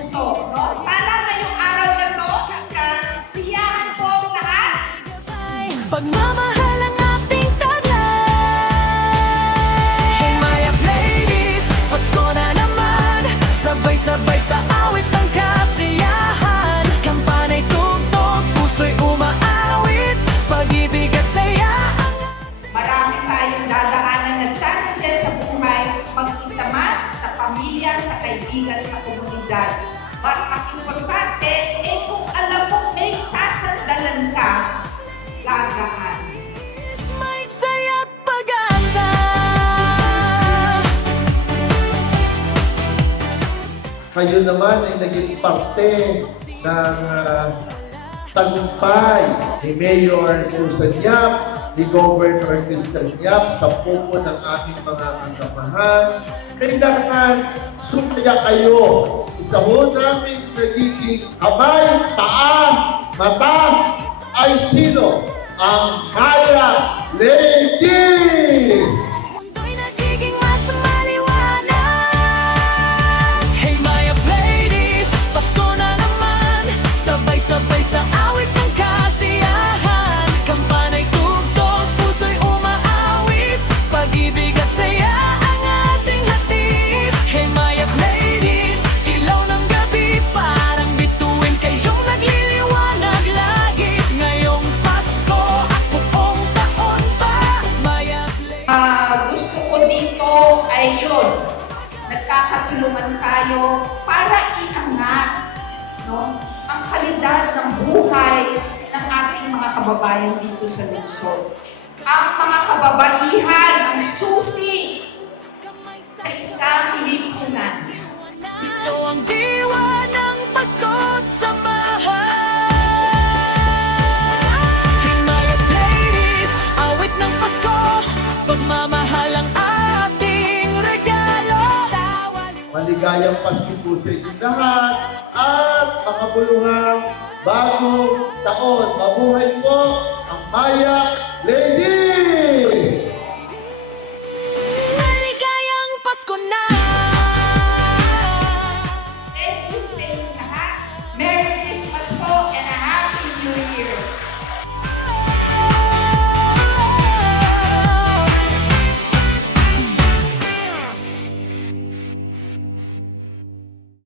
puso. No? Sana ngayong araw na to, nagkasiyahan po ang lahat. Pagmamahal ang ating taglay. Hey Maya Ladies, Pasko na naman. Sabay-sabay sa awit ng kasiyahan. Kampanay tugtog, puso'y umaawit. Pag-ibig at saya. Marami tayong dadaanan na challenges sa buhay, mag-isa man, sa pamilya, sa kaibigan, sa komunidad. But ang importante, kung alam mo, sasandalan ka, gagaan. May saya't pag-asa. Kayo naman ay naging parte ng tagumpay ni Mayor Susan Yap, ni Governor Christian Yap sa pupo ng aming mga kasamahan. Kailangan sumaya kayo. Isa ho namin nagiging kamay, paa, mata ay sino? Ang Maya Ladies! Mundo'y nagiging mas maliwanag. Hey Maya Ladies, Pasko na naman. Sabay-sabay sa awit ng kasiyahan. Kampanay tugtog, puso'y umaawit. Pag-ibig at saya ang ating hatid. Hey Maya Ladies, ilaw ng gabi, parang bituin kayong nagliliwanag lagi. Ngayong Pasko at buong taon pa, Maya Ladies. Gusto ko dito ay yun, nagkakatulungan tayo para iangat, no, ang kalidad ng buhay ng ating mga kababayan dito sa lungsod. Ang mga kababaihan ang susi sa isang lipunan. Ito ang diwa ng Pasko't samahan. Hey Maya Ladies, awit ng Pasko, pagmamahal ang ating regalo. Maligayang Pasko po sa inyo lahat at makabuluhang bagong taon. Mabuhay po ang Maya Ladies! Maligayang Pasko na. Thank you sa inyo lahat. Merry Christmas po and a Happy New Year!